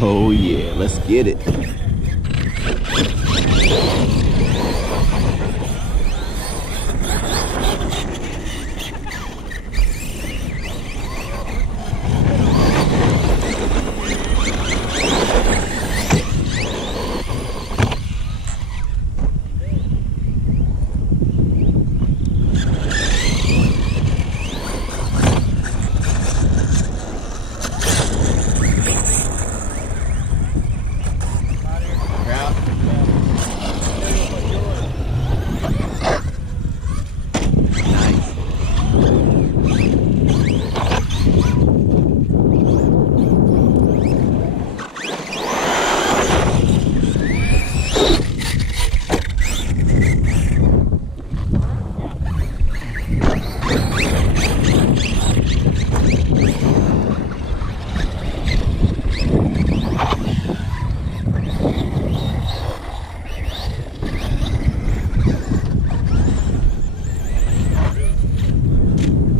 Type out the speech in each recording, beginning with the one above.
Oh yeah, let's get it.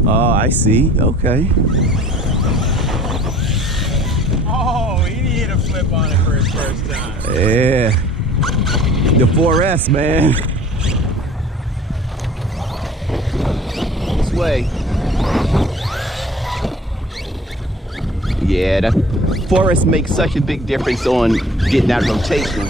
Oh, I see. Okay. Oh, he did a flip on it for his first time. Yeah. The 4S, man. This way. Yeah, that 4S makes such a big difference on getting that rotation.